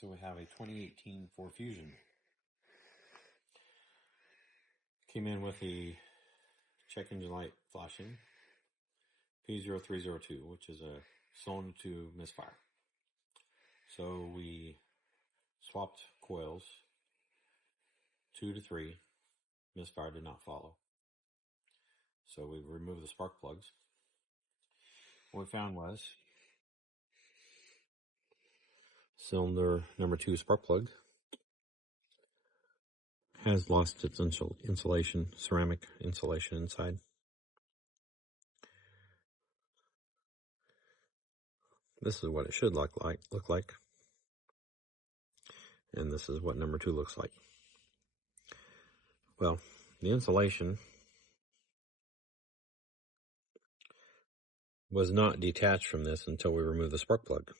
So we have a 2018 Ford Fusion. Came in with the check engine light flashing, P0302, which is a cylinder 2 misfire. So we swapped coils, 2 to 3, misfire did not follow. So we removed the spark plugs. What we found was cylinder number 2 spark plug has lost its insulation, ceramic insulation inside. This is what it should look like. And this is what number 2 looks like. Well, the insulation was not detached from this until we removed the spark plug.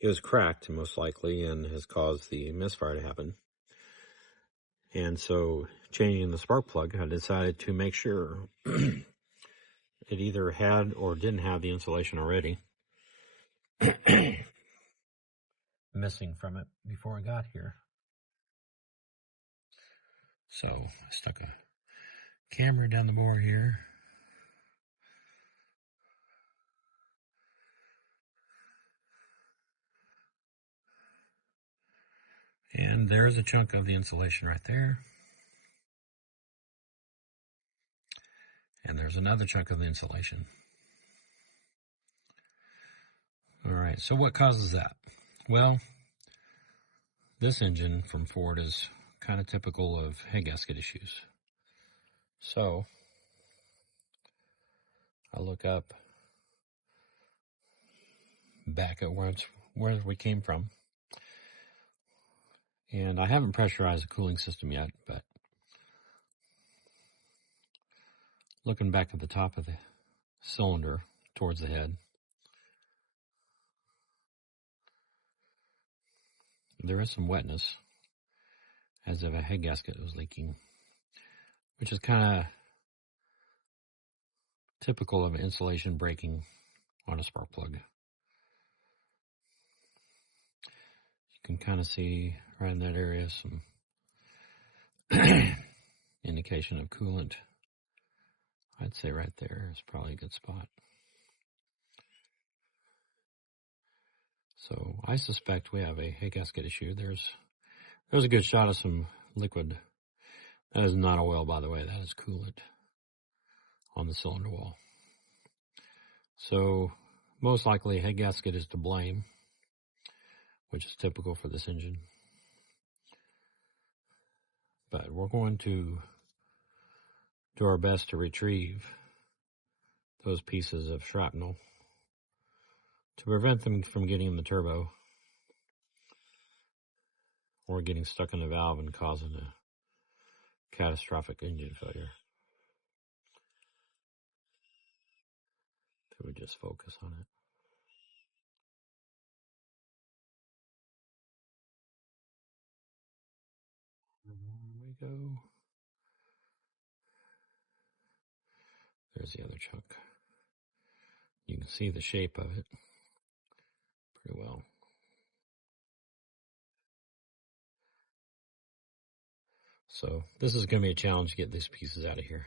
It was cracked, most likely, and has caused the misfire to happen. And so, changing the spark plug, I decided to make sure it either had or didn't have the insulation already missing from it before I got here. So, I stuck a camera down the bore here. And there's a chunk of the insulation right there. And there's another chunk of the insulation. All right, so what causes that? Well, this engine from Ford is kind of typical of head gasket issues. So, I look up back at where we came from. And I haven't pressurized the cooling system yet, but looking back at the top of the cylinder towards the head, there is some wetness as if a head gasket was leaking, which is kind of typical of insulation breaking on a spark plug. You can kind of see right in that area some indication of coolant. I'd say right there is probably a good spot. So I suspect we have a head gasket issue. There's a good shot of some liquid. That is not oil, by the way. That is coolant on the cylinder wall. So most likely a head gasket is to blame, which is typical for this engine. But we're going to do our best to retrieve those pieces of shrapnel to prevent them from getting in the turbo or getting stuck in the valve and causing a catastrophic engine failure. If we just focus on it. There we go. There's the other chunk. You can see the shape of it pretty well. So this is going to be a challenge to get these pieces out of here.